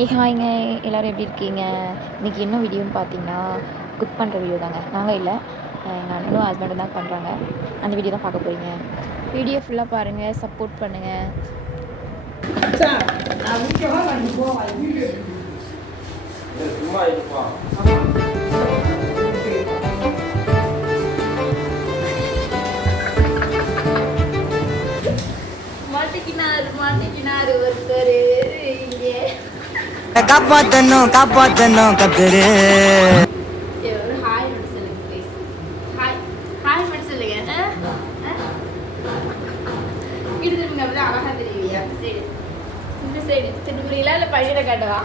ஏ ஹாய்ங்க எல்லோரும் எப்படி இருக்கீங்க? இன்றைக்கி என்ன வீடியோன்னு பார்த்தீங்கன்னா குக் பண்ணுற வீடியோ தாங்க. நாங்கள் இல்லை. எங்கள் அண்ணனும் ஹஸ்பண்டும் தான் பண்ணுறாங்க அந்த வீடியோ தான் பார்க்க போகிறீங்க வீடியோ ஃபுல்லாக பாருங்கள் சப்போர்ட் பண்ணுங்கள் மாட்டிக்கினார் மாட்டிக்கினார் ஒருத்தர் காப்பாத்தணும் காப்பாத்தணும் கத்துரு. ஒரு ஹாய் மட்டும் சொல்லுங்க ப்ளீஸ் ஹாய் ஹாய் மட்டும் சொல்லுங்க வீடு திரும்புங்க அப்படிதான் அழகா தெரியுவியா சரி இந்த சைடு திரும்புறீங்களா இல்லை பழியில காட்டவா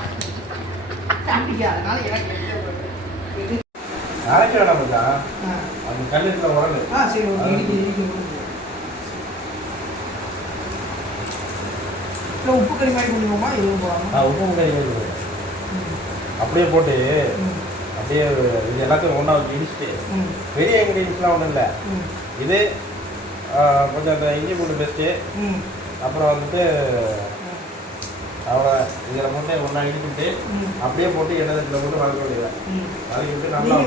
நாளைக்கு வேணாம் மச்சான் அது கல்லுக்குள்ள உரலு உப்பு கறி மாதிரி பண்ணுவோமா எதுவும் போகாம? நான் உப்பு முன்னாடி வைக்கிறேன் அப்படியே போட்டு அப்படியே இது எல்லாத்தையும் ஒன்றா வச்சு இடிச்சுட்டு பெரிய இன்க்ரீடியன்ஸ்லாம் ஒன்றும் இல்லை. இது ஆ, கொஞ்சம் அந்த இஞ்சி பூண்டு பெஸ்ட்டு அப்புறம் வந்துட்டு அவ்வளோ இதில் போட்டு ஒன்றா இடிச்சுட்டு அப்படியே போட்டு எண்ணெய் போட்டு வளர்க்க வேண்டியது ம். வதக்கி விட்டு நல்லா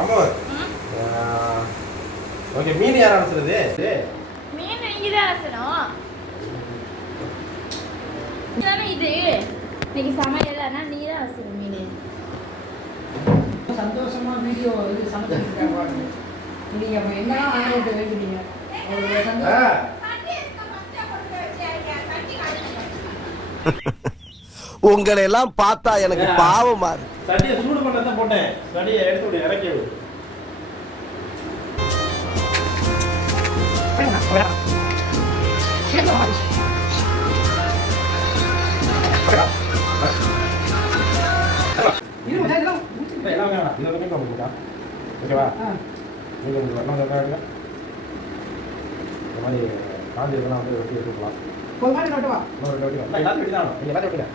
ஆமாம் ஓகே மீன் யார் அனுப்புறது? மீன் நீங்க தான் அலசணும் இது. இன்னைக்கு சமையல் ஆனால் நீ தான் அலசணும் மீன். சந்தோஷமா வீடியோ இது சமைச்சிருக்காங்க நீங்க அப்ப என்னதான் ஆணையிட்ட வேண்டுனீங்க? ஒரு சந்தோஷம். உங்களை எல்லாம் பார்த்தா எனக்கு பாவமா இருக்கு ஓகேவா? நீங்கள் கொஞ்சம் வரணும் கேட்காங்க இந்த மாதிரி காஞ்சி இதெல்லாம் வந்து வெட்டி எடுத்துக்கலாம். ஒரு மாதிரி வெட்டி. எல்லாத்தையும் வெட்டி தான்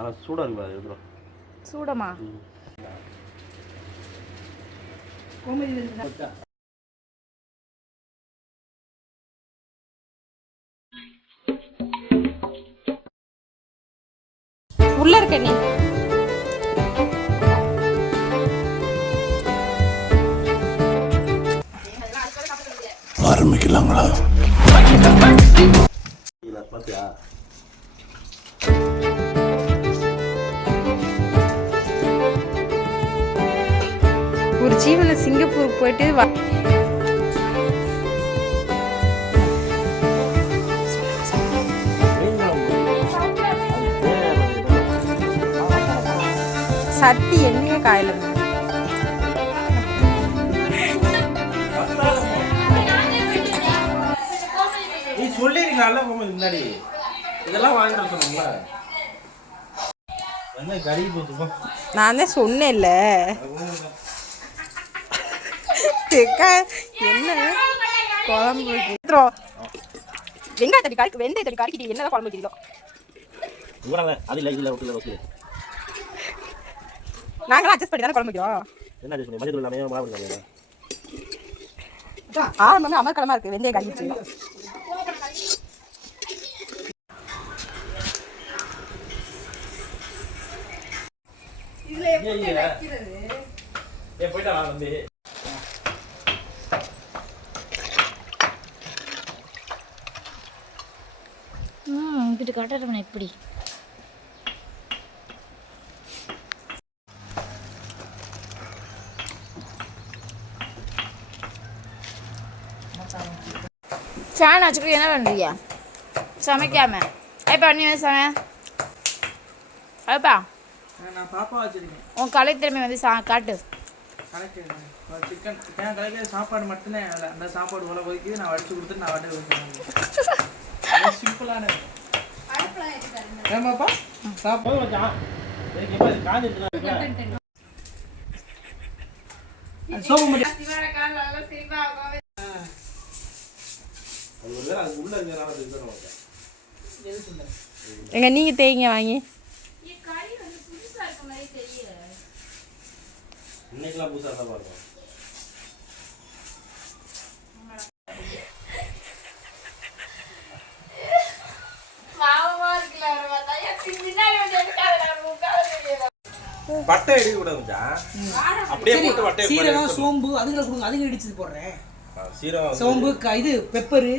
ஆனால் சூடாக இருக்கு பாரு எடுத்துரும் சூடமா. உள்ள இருக்க நீ. ஆரம்பிக்கலாங்களா? பார்த்தியா? ஒரு ஜீவனை சிங்கப்பூருக்கு போயிட்டு வ- சட்டி எண்ணெயே காயல. நீ சொல்லிருக்கலாம்ல போகும்போது முன்னாடி. இதெல்லாம் வாங்கிட்டு போச்சுப்பா நான் தான் சொன்னேன்ல. என்ன? குழம்பு. வெங்காயம் தட்டி கறி தட்டி கறிக்கிட்டு என்னதான் குழம்பு வைக்கிறீங்களோ அது இல்லை இல்லை ஓகே ஓகே நாங்களாம் அட்ஜஸ்ட் பண்ணி தானே குழம்பு வைக்கிறோம். என்ன சொல்லி மஞ்சள் தூள் இல்லாமல் மாவு இல்லாமல் ஆரம்பமே அமர்க்கலமா இருக்கு வெந்தயம் கறி ஏ போயிட்டா ம் காட்டுறவன் எப்படி ஃபேன் வச்சுக்கிட்டு என்ன பண்ணுறீங்க சமைக்காம. ஐப்பா நீ சாமி. வச்சிருக்கேன். உன் கலை திறமை வந்து சா காட்டு. சாப்பாடு மட்டும்தான் அந்த சாப்பாடு உள்ள ஒதுக்கி நான் வடிச்சு கொடுத்துட்டு நான் வாட்டி சிம்பிளான ஏமாப்பா சாப்பாடு போதும் மச்சான் எனக்கு எப்போ இது காஞ்சிருச்சுன்னா சோப்பு மட்டும். எங்க நீங்க தேய்ங்க வாங்கி. இன்னைக்கெல்லாம் புதுசாக தான் பாருங்க பட்டை எடுக்க கூடாது மச்சான். அப்படியே போட்டு வட்டையை சீரகம் சோம்பு அதுங்களை கொடுங்க அதுங்க இடிச்சு போடுறேன். சீரகம் வந்து- சோம்பு க- இது பெப்பரு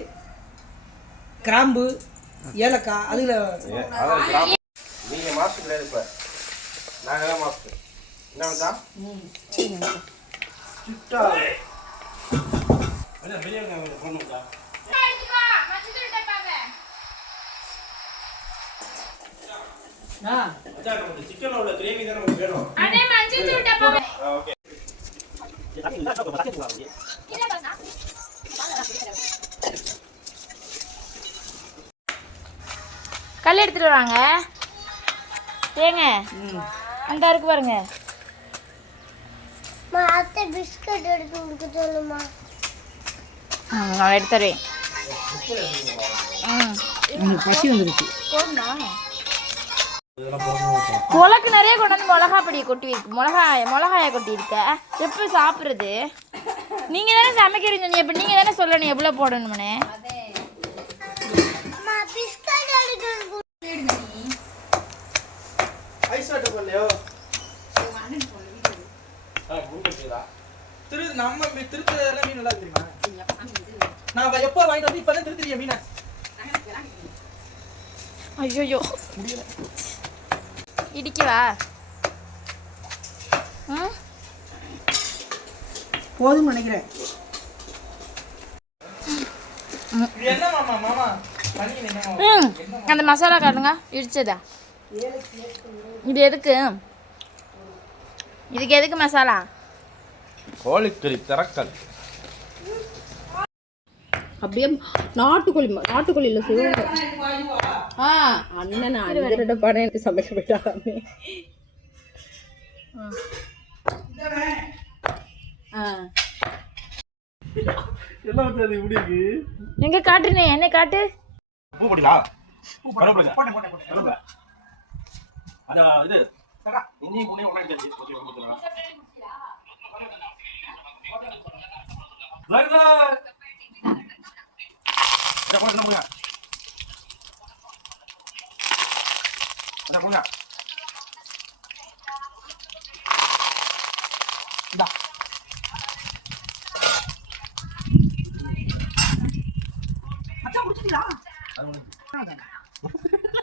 கிராம்பு ஏலக்காய் அதுல. நீங்க மாஸ்டர் கிடையாது இப்ப. நாங்க தான் மாஸ்டர். என்ன மச்சான்? சுட்டா. உள்ள கிரேவி தான் வேணும்? ஓகே. கல் எடுத்துட்டு வராங்க. ஏங்க அந்த இருக்கு பாருங்க. அத்தை பிஸ்கட் எடுத்து கொடுக்க சொல்லுமா. நான் எடுத்து தருவேன் ம். பசி வந்துருச்சு. மிளகு நிறைய கொண்டு வந்து மிளகா பொடியை கொட்டி இருக்கு மிளகா மிளகாய கொட்டி இருக்க எப்போ சாப்பிட்றது? நீங்கள் தானே சமைக்கிறீங்க நீ இப்போ நீங்கள் தானே சொல்லணும் எவ்வளோ போடணும்னு. திரு நம்ம மீ- திருத்துறதுல மீன் நல்லா இருக்கு தெரியுமா நான் அவ எப்போ வாங்கிட்டு வந்து இப்பதான் திருத்திரியா மீனை? ஐயோ இடிக்கவா ம்? போதும் நினைக்கிறேன். ம் அந்த மசாலா காட்டுங்க. இடிச்சதா? இது எதுக்கு? இதுக்கு எதுக்கு மசாலா? கோழிக்கறி திறக்கல். அப்படியே நாட்டுக்கோழி நாட்டுக்கோழியில ஆ அண்ணன் அண்ணன் படம் எனக்கு சமைக்க போயிட்டாங்க எங்க காட்டுனே என்ன காட்டு. பூ இது. ஒன்றா இருக்காது ஓகே கொடுத்துருங்க வருதா? இதை போட என்ன கொடுங்க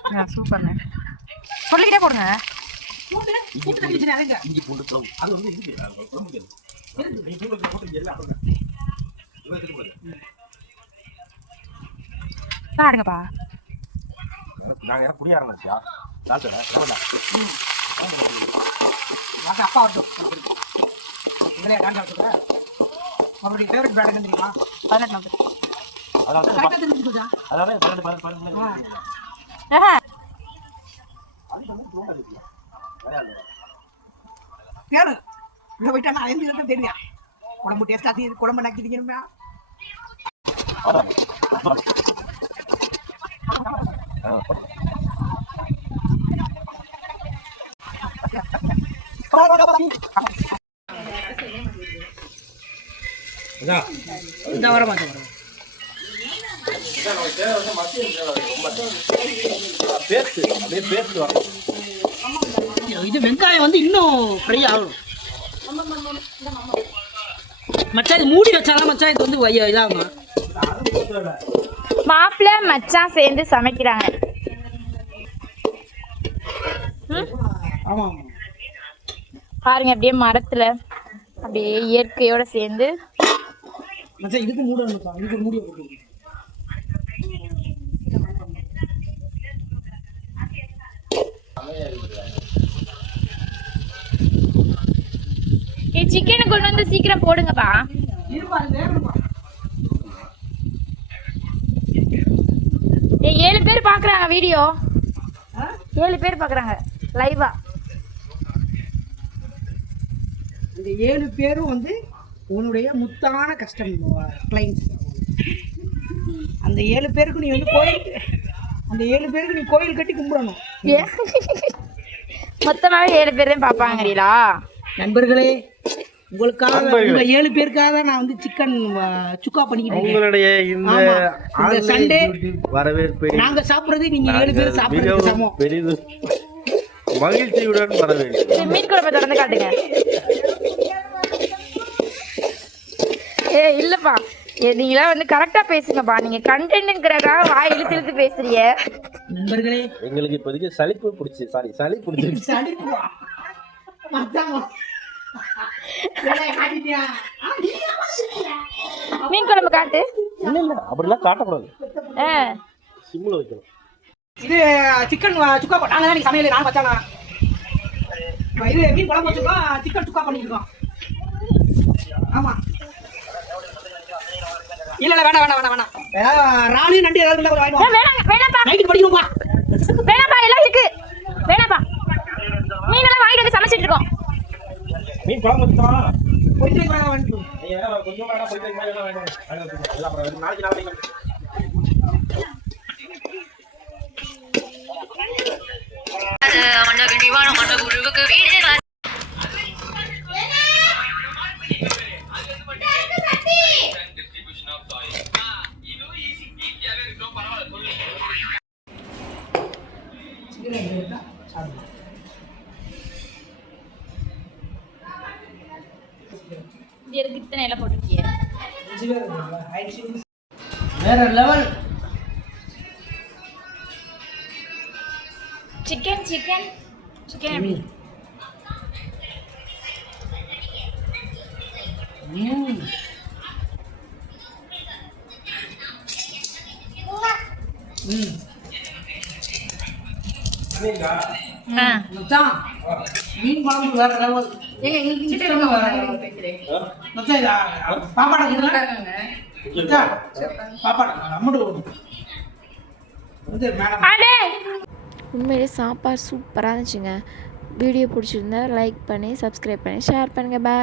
கொடுங்க சூப்பர்ண்ணே சொல்லிக்கிட்டே போடுங்க இஞ்சி பூண்டு புளவு அது வந்து இருக்கு அது. நீ வைக்கிற போட்டு எல்லாம் பாருங்கப்பா நாங்கள் யாரும் குடிய ஆரம்பிச்சியா டாக்டர் வாங்க அப்பா அவருடைய ஃபேவரட் பேட் என்ன தெரியுமா? பதினெட்டு நம்பர் அதாவது கரெக்டாக தெரிஞ்சுக்கோச்சா அதாவது பன்னெண்டு பன்னெண்டு பன்னெண்டு. பேரு உள்ள போயிட்டா நான் இடத்துல தெரியும் குழம்பு டேஸ்ட் ஆத்தி குழம்பு நக்கிட்டீங்கன்னா அதான். ஆ, போடு. அதான். இந்த வர மாட்டேன் இது வெங்காயம் வந்து இன்னும் ஃப்ரை ஆகணும். மச்சான் இது மூடி வச்சாலும் மச்சான் இது வந்து இதாகுமா? மாப்பிள்ளை மச்சான் சேர்ந்து சமைக்கிறாங்க. ஆமாம். பாருங்க அப்படியே மரத்துல அப்படியே இயற்கையோட சேர்ந்து. சிக்கனை கொண்டு வந்து சீக்கிரம் போடுங்கப்பா. ஏழு பேர் பாக்குறாங்க வீடியோ? ஏழு பேர் பாக்குறாங்க லைவா இந்த ஏழு பேரும் வந்து உன்னுடைய முத்தான கஸ்டம் கிளைண்ட்ஸ் அந்த ஏழு பேருக்கு நீ வந்து கோயில் அந்த ஏழு பேருக்கு நீ கோயில் கட்டி கும்பிடணும். ஏ? மொத்தமாவே ஏழு பேர் தான் பாப்பாங்கறீங்களா நண்பர்களே உங்களுக்காக உங்க ஏழு பேருக்காக தான் நான் வந்து சிக்கன் சுக்கா பண்ணிக்கிட்டு உங்களுடைய இந்த சண்டே வரவேற்பை நாங்க சாப்பிடுறது நீங்க ஏழு பேர் சாப்பிடுறது சமம். பெரிதும் மகிழ்ச்சியுடன் வரவேற்கிறோம். மீன் குழம்பு திறந்து காட்டுங்க. இல்லப்பா ஏ நீங்களாம் வந்து கரெக்டா பேசுங்கப்பா. நீங்க கண்டென்ட்ங்கிறக்காக வாய் இழுத்து இழுத்து பேசுறீங்க. நண்பர்களே. எங்களுக்கு இப்போதைக்கு சளிப்பு பிடிச்சி சாரி சளி காட்டிட்டியா? மீன் குழம்பு காட்டு. இல்ல இல்ல அப்படிலாம் காட்டக்கூடாது. ஆ. சிம்ல வைக்கணும். இது சிக்கன் சுக்கா நாங்க தான் நீ சமையல் நான் வச்சானா இது மீன் குழம்பு வச்சிருக்கோம் சிக்கன் சுக்கா பண்ணிருக்கோம் ஆமா. இல்ல இல்ல வேண்டாம் வேண்டாம் வேண்டாம் ஏதாவது ராணி நண்டு ஏதாவது இருந்தா கொஞ்சம் வாங்கிட்டு வேணாம் வேணாம்ப்பா. நைட்டு படிக்கணும்பா வேணாம்ப்பா எல்லாம் இருக்கு. வேணாம்ப்பா. வாங்கிட்டு வந்து சமைச்சிட்டு இருக்கோம். மீன் குழம்பு வேணாம் வாங்கிட்டு கொஞ்சம் எல்லாம் அப்புறம் நாளைக்கு நாளைக்கு இது எதுக்கு இத்தனை எல்லாம் போட்டிருக்கீங்க வேற லெவல் சிக்கன் சிக்கன் சிக்கன் எப்படி ம் ம் ஆ மச்சான் மீன் குழம்பு வேற லெவல் ஏங்க எங்க சிக்கன் மச்சான் இதா பாப்பாடா கொடுங்க மச்சான் பாப்பாடா அம்மடு வந்து மேடம். அடே! உண்மையிலே சாப்பாடு சூப்பராக இருந்துச்சுங்க. வீடியோ பிடிச்சிருந்தா லைக் பண்ணி சப்ஸ்கிரைப் பண்ணி ஷேர் பண்ணுங்கள் பாய்